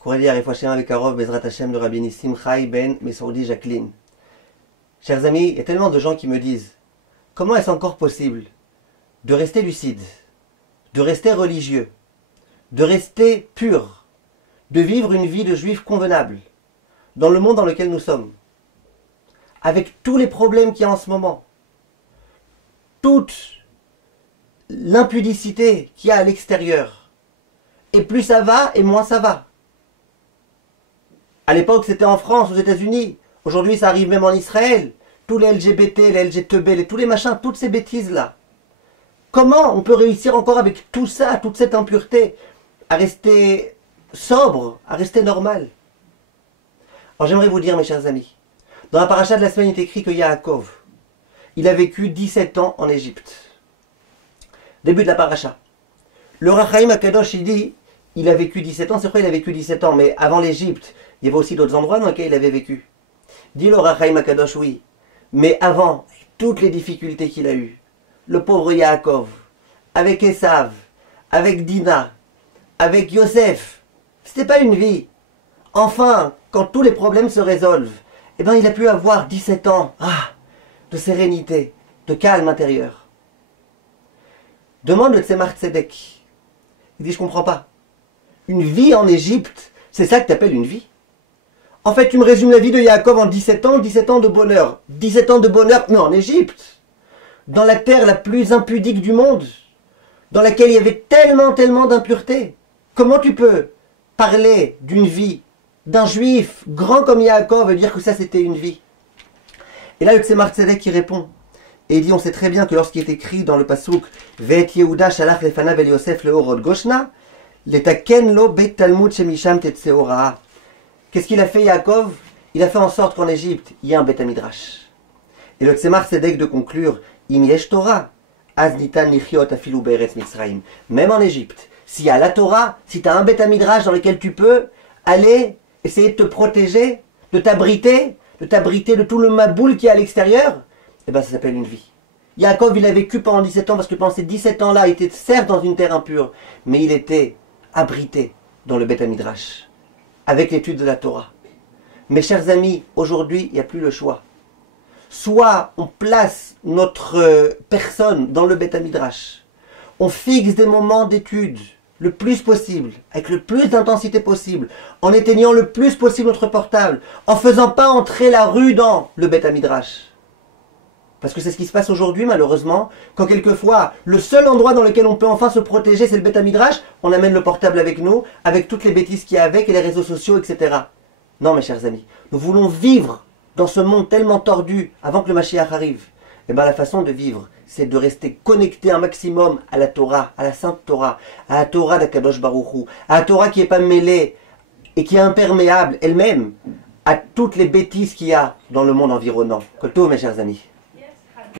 Courrier à Refouachem avec Arov Bezrat Hashem de Rabbi Nissim Chai Ben Mesoudi Jacqueline. Chers amis, il y a tellement de gens qui me disent comment est-ce encore possible de rester lucide, de rester religieux, de rester pur, de vivre une vie de juif convenable dans le monde dans lequel nous sommes, avec tous les problèmes qu'il y a en ce moment, toute l'impudicité qu'il y a à l'extérieur. Et plus ça va, et moins ça va. À l'époque, c'était en France, aux États-Unis. Aujourd'hui, ça arrive même en Israël. Tous les LGBT, les LGTB, tous les machins, toutes ces bêtises-là. Comment on peut réussir encore avec tout ça, toute cette impureté, à rester sobre, à rester normal? Alors j'aimerais vous dire, mes chers amis, dans la paracha de la semaine, il est écrit que Yaakov, il a vécu 17 ans en Égypte. Début de la paracha. Le Rachaim Akadosh, il dit, il a vécu 17 ans, c'est vrai, il a vécu 17 ans, mais avant l'Égypte, il y avait aussi d'autres endroits dans lesquels il avait vécu. Dit le Rachaim Akadosh, oui, mais avant, toutes les difficultés qu'il a eues, le pauvre Yaakov, avec Esav, avec Dina, avec Yosef, c'était pas une vie. Enfin, quand tous les problèmes se résolvent, eh ben, il a pu avoir 17 ans, de sérénité, de calme intérieur. Demande le Tzemach Tzedek. Il dit, je comprends pas. Une vie en Égypte, c'est ça que tu appelles une vie? En fait, tu me résumes la vie de Yaakov en 17 ans de bonheur. 17 ans de bonheur, mais en Égypte. Dans la terre la plus impudique du monde. Dans laquelle il y avait tellement d'impureté. Comment tu peux parler d'une vie d'un juif grand comme Yaakov et dire que ça c'était une vie? Et là, le Tzemach Tzedek qui répond. Et il dit, on sait très bien que lorsqu'il est écrit dans le Passouk Ve'et Yehuda shalach lefanav el Yosef leorot Goshna, letaken lo bet Talmud shemisham tetzeo ra'a. Qu'est-ce qu'il a fait Yaakov? Il a fait en sorte qu'en Égypte, il y ait un Bet Midrash. Et le Tzemach Tzedek de conclure, Im yesh Torah, az nitan lichiot afilu be'eretz Mitzrayim. Même en Égypte, s'il y a la Torah, si tu as un Bet Midrash dans lequel tu peux aller essayer de te protéger, de t'abriter de tout le maboul qui est à l'extérieur, eh bien ça s'appelle une vie. Yaakov, il a vécu pendant 17 ans, parce que pendant ces 17 ans-là, il était certes dans une terre impure, mais il était abrité dans le Bet Midrash, avec l'étude de la Torah. Mes chers amis, aujourd'hui, il n'y a plus le choix. Soit on place notre personne dans le Bet Midrash, on fixe des moments d'étude le plus possible, avec le plus d'intensité possible, en éteignant le plus possible notre portable, en faisant pas entrer la rue dans le Bet Midrash. Parce que c'est ce qui se passe aujourd'hui, malheureusement, quand quelquefois, le seul endroit dans lequel on peut enfin se protéger, c'est le Bet Midrash, on amène le portable avec nous, avec toutes les bêtises qu'il y a avec, et les réseaux sociaux, etc. Non, mes chers amis, nous voulons vivre dans ce monde tellement tordu, avant que le Mashiach arrive. Et bien la façon de vivre, c'est de rester connecté un maximum à la Torah, à la Sainte Torah, à la Torah d'Akadosh Baruch Hu, à la Torah qui n'est pas mêlée, et qui est imperméable elle-même, à toutes les bêtises qu'il y a dans le monde environnant. Koto, mes chers amis.